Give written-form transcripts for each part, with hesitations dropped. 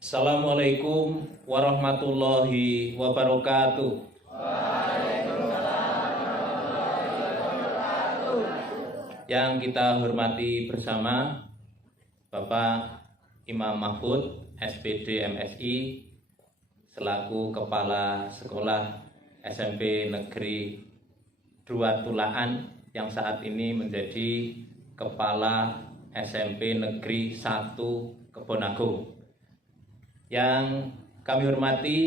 Assalamualaikum warahmatullahi wabarakatuh. Yang kita hormati bersama Bapak Imam Mahfud, SPD MSI, selaku Kepala Sekolah SMP Negeri 2 Tulaan yang saat ini menjadi Kepala SMP Negeri 1 Kebonagung. Yang kami hormati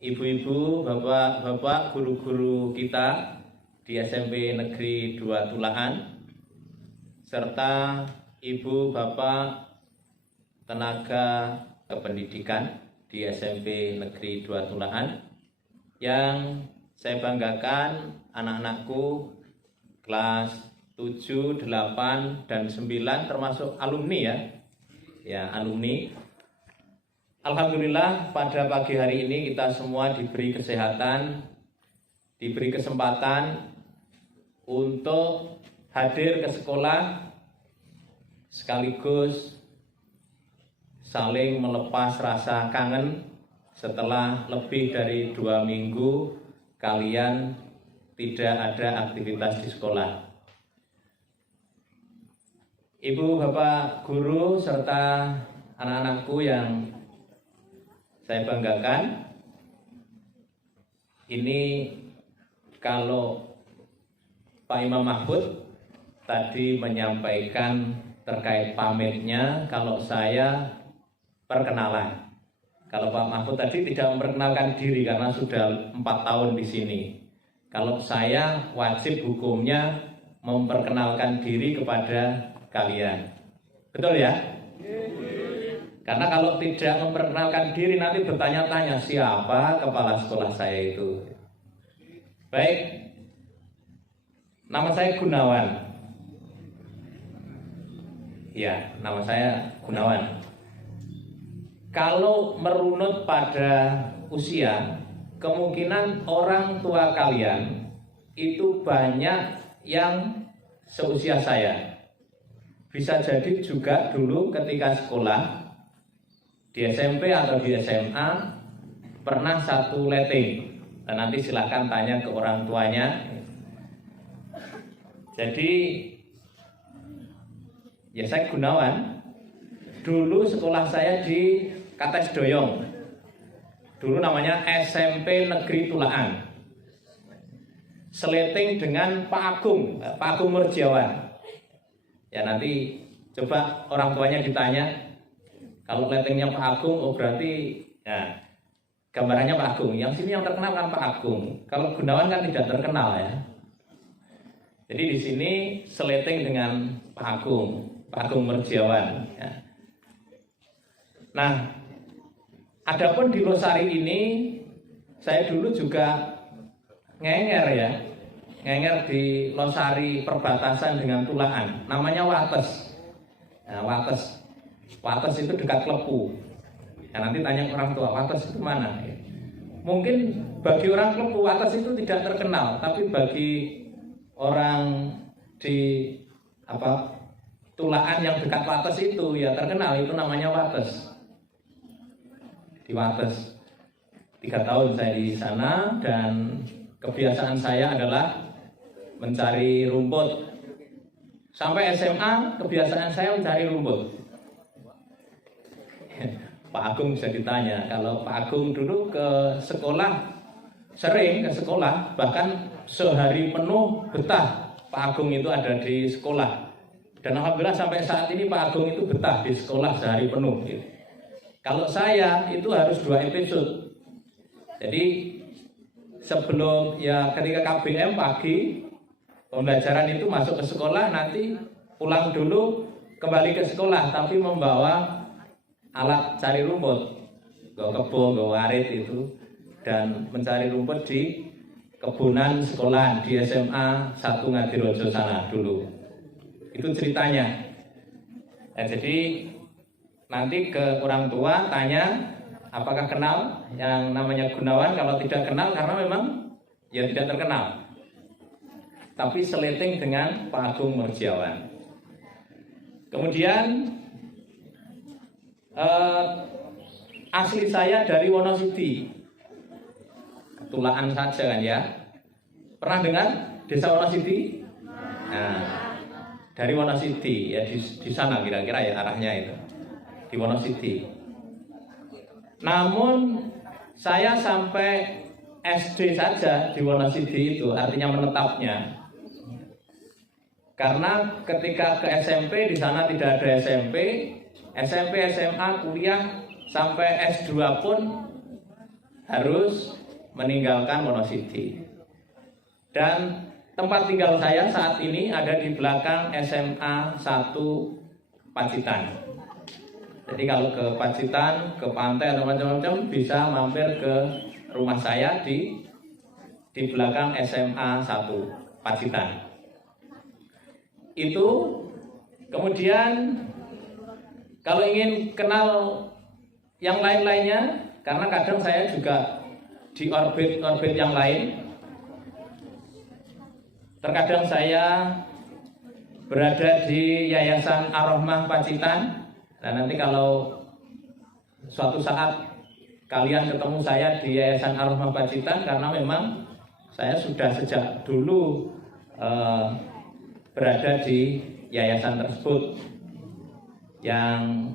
ibu-ibu, bapak-bapak, guru-guru kita di SMP Negeri 2 Tulaan, serta ibu, bapak, tenaga kependidikan di SMP Negeri 2 Tulaan. Yang saya banggakan anak-anakku kelas 7, 8, dan 9 termasuk alumni ya alumni. Alhamdulillah pada pagi hari ini kita semua diberi kesehatan, diberi kesempatan untuk hadir ke sekolah sekaligus saling melepas rasa kangen setelah lebih dari 2 minggu kalian tidak ada aktivitas di sekolah. Ibu, bapak, guru, serta anak-anakku yang saya banggakan, ini kalau Pak Imam Mahfud tadi menyampaikan terkait pamitnya, kalau saya perkenalan. Kalau Pak Mahfud tadi tidak memperkenalkan diri karena sudah 4 tahun di sini. Kalau saya wajib hukumnya memperkenalkan diri kepada kalian. Betul ya? Karena kalau tidak memperkenalkan diri nanti bertanya-tanya siapa kepala sekolah saya itu. Baik, nama saya Gunawan. Ya, nama saya Gunawan. Kalau merunut pada usia, kemungkinan orang tua kalian itu banyak yang seusia saya. Bisa jadi juga dulu ketika sekolah di SMP atau di SMA pernah satu letting. Dan nanti silakan tanya ke orang tuanya. Jadi ya saya Gunawan. Dulu sekolah saya di Kates Doyong. Dulu namanya SMP Negeri Tulaan. Seleting dengan Pak Agung Murjiawan. Ya nanti coba orang tuanya ditanya. Kalau lettingnya Pak Agung, oh berarti ya, gambarannya Pak Agung. Yang sini yang terkenal kan Pak Agung. Kalau Gunawan kan tidak terkenal ya. Jadi di sini seleting dengan Pak Agung Murjiawan. Ya. Nah, adapun di Losari ini, saya dulu juga ngenger ya. Ngenger di Losari perbatasan dengan Tulaan. Namanya Wates. Nah, Wates itu dekat Klepu. Ya, nanti tanya orang tua, Wates itu mana? Mungkin bagi orang Klepu Wates itu tidak terkenal, tapi bagi orang di Tulaan yang dekat Wates itu ya terkenal, itu namanya Wates. Di Wates 3 tahun saya di sana dan kebiasaan saya adalah mencari rumput. Sampai SMA kebiasaan saya mencari rumput. Pak Agung bisa ditanya, kalau Pak Agung dulu ke sekolah, sering ke sekolah, bahkan sehari penuh betah Pak Agung itu ada di sekolah. Dan alhamdulillah sampai saat ini Pak Agung itu betah di sekolah sehari penuh. Kalau saya itu harus 2 episode. Jadi sebelum ya ketika KBM pagi, pembelajaran itu masuk ke sekolah, nanti pulang dulu kembali ke sekolah, tapi membawa alat cari rumput, kebo, warit itu, dan mencari rumput di kebunan sekolah di SMA 1 Ngadirojo sana dulu. Itu ceritanya. Nah, jadi nanti ke orang tua tanya apakah kenal yang namanya Gunawan. Kalau tidak kenal karena memang ya tidak terkenal. Tapi seleting dengan Pak Agung Murjiawan. Kemudian asli saya dari Wonosidi. Tulaan saja kan ya. Pernah dengar desa Wonosidi? Nah, dari Wonosidi ya di sana kira-kira ya arahnya itu. Di Wonosidi. Namun saya sampai SD saja di Wonosidi itu, artinya menetapnya. Karena ketika ke SMP di sana tidak ada SMP, SMA, kuliah sampai S2 pun harus meninggalkan Wonosidi. Dan tempat tinggal saya saat ini ada di belakang SMA 1 Pacitan. Jadi kalau ke Pacitan, ke pantai atau macam-macam bisa mampir ke rumah saya di belakang SMA 1 Pacitan. Itu kemudian kalau ingin kenal yang lain-lainnya, karena kadang saya juga di orbit yang lain. Terkadang saya berada di Yayasan Ar-Rahmah Pacitan. Nah, nanti kalau suatu saat kalian ketemu saya di Yayasan Ar-Rahmah Pacitan, karena memang saya sudah sejak dulu berada di yayasan tersebut, yang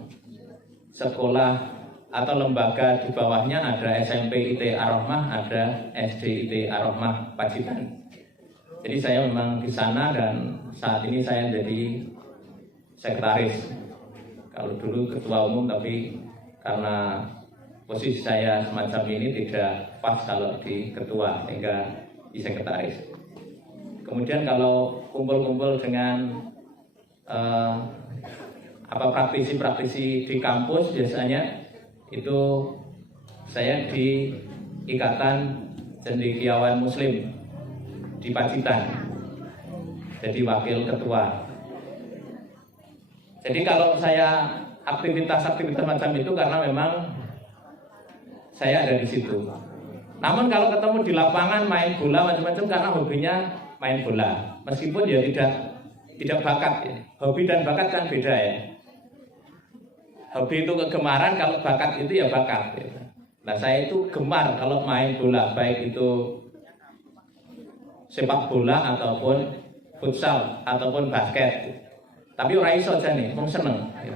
sekolah atau lembaga di bawahnya ada SMP IT Ar-Rahmah, ada SD IT Ar-Rahmah Pacitan. Jadi saya memang di sana dan saat ini saya jadi sekretaris. Kalau dulu ketua umum, tapi karena posisi saya semacam ini tidak pas kalau di ketua, sehingga di sekretaris. Kemudian kalau kumpul-kumpul dengan praktisi-praktisi di kampus, biasanya itu saya di Ikatan Cendekiawan Muslim di Pacitan, jadi wakil ketua. Jadi kalau saya aktivitas-aktivitas macam itu karena memang saya ada di situ. Namun kalau ketemu di lapangan main bola macam-macam, karena hobinya main bola, meskipun ya tidak bakat ya. Hobi dan bakat kan beda ya. Hobi itu kegemaran, kalau bakat itu ya bakat ya. Nah, saya itu gemar kalau main bola, baik itu sepak bola ataupun futsal ataupun basket. Tapi ora iso aja nih, mau seneng ya.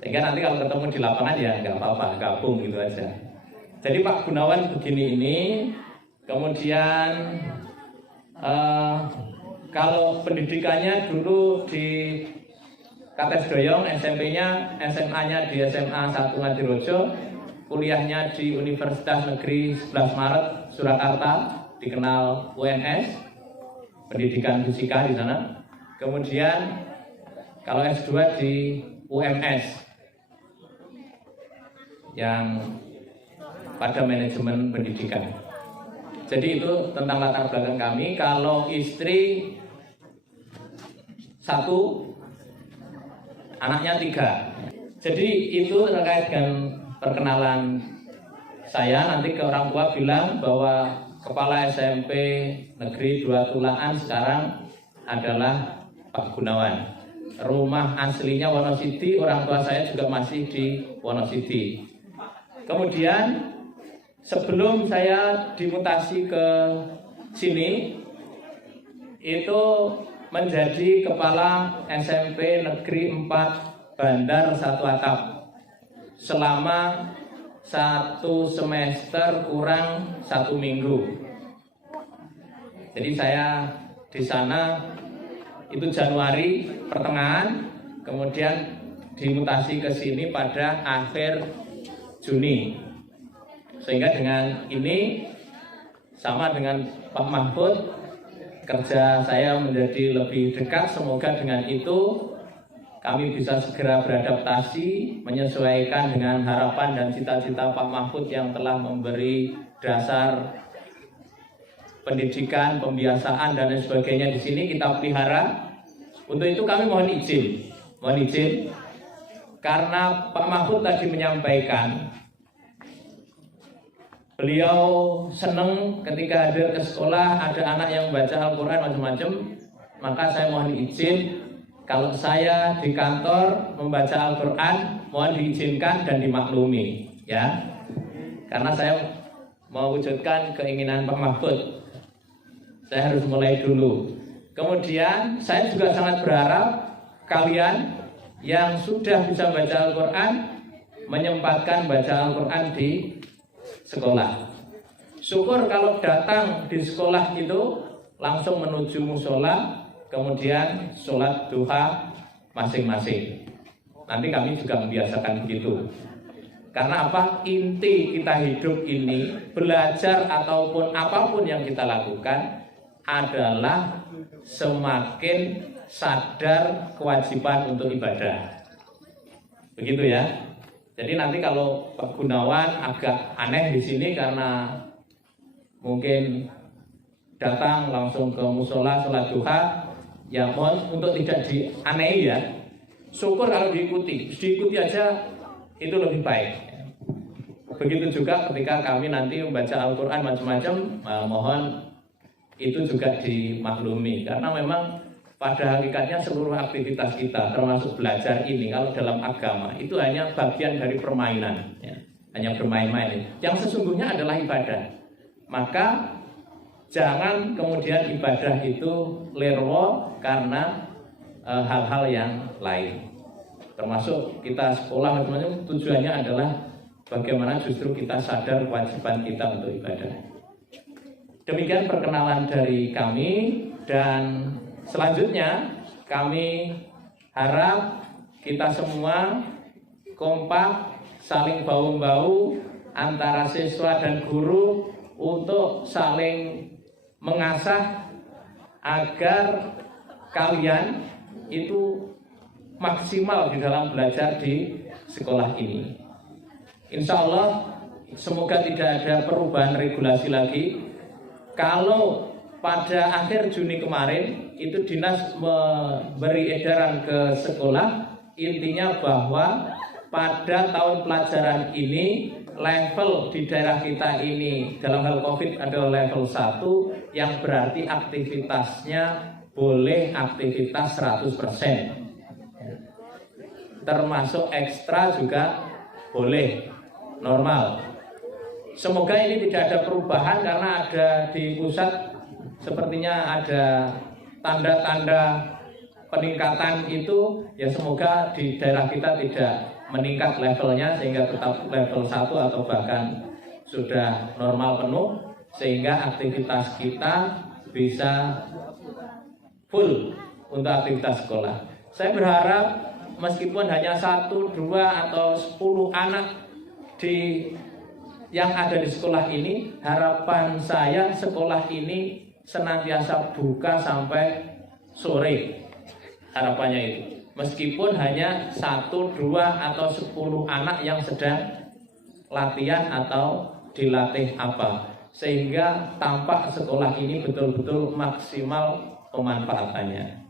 Sehingga nanti kalau ketemu di lapangan ya nggak apa-apa, gabung gitu aja. Jadi Pak Gunawan begini ini, kemudian kalau pendidikannya dulu di Kates Doyong, SMP-nya, SMA-nya di SMA 1 Ngadirojo, kuliahnya di Universitas Negeri 11 Maret Surakarta, dikenal UNS, pendidikan fisika di sana. Kemudian kalau S2 di UMS yang pada manajemen pendidikan. Jadi itu tentang latar belakang kami. Kalau istri 1, anaknya 3. Jadi itu terkait dengan perkenalan saya. Nanti ke orang tua bilang bahwa kepala SMP Negeri 2 Tulaan sekarang adalah Pak Gunawan. Rumah aslinya Wonosidi, orang tua saya juga masih di Wonosidi. Kemudian sebelum saya dimutasi ke sini, itu menjadi kepala SMP Negeri 4 Bandar 1 Atap selama 1 semester kurang 1 minggu. Jadi saya di sana itu Januari pertengahan, kemudian dimutasi ke sini pada akhir Juni. Sehingga dengan ini sama dengan Pak Mahfud, kerja saya menjadi lebih dekat. Semoga dengan itu kami bisa segera beradaptasi, menyesuaikan dengan harapan dan cita-cita Pak Mahfud yang telah memberi dasar pendidikan, pembiasaan dan lain sebagainya di sini kita pelihara. Untuk itu kami mohon izin karena Pak Mahfud tadi menyampaikan beliau senang ketika hadir ke sekolah ada anak yang membaca Al-Quran macam-macam. Maka saya mohon izin, kalau saya di kantor membaca Al-Quran, mohon diizinkan dan dimaklumi. ya. Karena saya mewujudkan keinginan Pak Mahfud, saya harus mulai dulu. Kemudian saya juga sangat berharap kalian yang sudah bisa baca Al-Quran menyempatkan baca Al-Quran di sekolah. Syukur kalau datang di sekolah itu langsung menuju musola, kemudian sholat duha masing-masing. Nanti kami juga membiasakan begitu. Karena apa? Inti kita hidup ini, belajar ataupun apapun yang kita lakukan adalah semakin sadar kewajiban untuk ibadah. Begitu ya. Jadi nanti kalau Pak Gunawan agak aneh di sini karena mungkin datang langsung ke musola sholat duha, ya mohon untuk tidak dianei ya. Syukur kalau diikuti aja itu lebih baik. Begitu juga ketika kami nanti membaca Al-Quran macam-macam, mohon itu juga dimaklumi. Karena memang pada hakikatnya seluruh aktivitas kita, termasuk belajar ini, kalau dalam agama, itu hanya bagian dari permainan. Ya. Hanya bermain-main. Yang sesungguhnya adalah ibadah. Maka jangan kemudian ibadah itu lerwo karena hal-hal yang lain. Termasuk kita sekolah macam-macam, tujuannya adalah bagaimana justru kita sadar kewajiban kita untuk ibadah. Demikian perkenalan dari kami, dan selanjutnya kami harap kita semua kompak, saling bahu-bahu antara siswa dan guru untuk saling mengasah agar kalian itu maksimal di dalam belajar di sekolah ini. Insya Allah semoga tidak ada perubahan regulasi lagi. Kalau pada akhir Juni kemarin itu dinas memberi edaran ke sekolah, intinya bahwa pada tahun pelajaran ini level di daerah kita ini dalam hal COVID adalah level 1, yang berarti aktivitasnya boleh aktivitas 100%. Termasuk ekstra juga boleh normal. Semoga ini tidak ada perubahan, karena ada di pusat sepertinya ada tanda-tanda peningkatan itu, ya semoga di daerah kita tidak meningkat levelnya sehingga tetap level 1 atau bahkan sudah normal penuh, sehingga aktivitas kita bisa full untuk aktivitas sekolah. Saya berharap meskipun hanya 1, 2 atau 10 anak yang ada di sekolah ini, harapan saya sekolah ini senantiasa buka sampai sore. Harapannya itu. Meskipun hanya 1, 2 atau 10 anak yang sedang latihan atau dilatih apa, sehingga tampak sekolah ini betul-betul maksimal pemanfaatannya.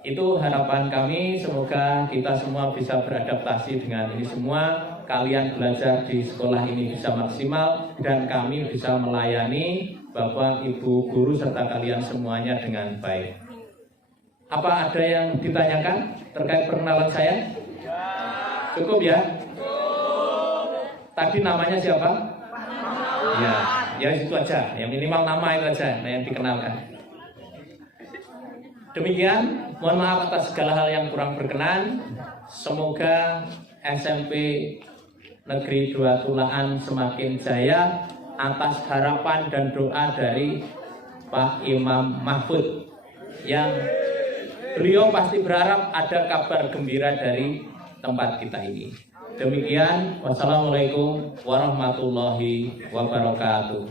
Itu harapan kami, semoga kita semua bisa beradaptasi dengan ini semua. Kalian belajar di sekolah ini bisa maksimal, dan kami bisa melayani Bapak, Ibu, Guru, serta kalian semuanya dengan baik. Apa ada yang ditanyakan terkait perkenalan saya? Cukup ya? Tadi namanya siapa? Ya itu aja, yang minimal nama itu aja yang dikenalkan. Demikian, mohon maaf atas segala hal yang kurang berkenan. Semoga SMP Negeri 2 Tulaan semakin jaya atas harapan dan doa dari Pak Imam Mahfud, yang beliau pasti berharap ada kabar gembira dari tempat kita ini. Demikian, wassalamualaikum warahmatullahi wabarakatuh.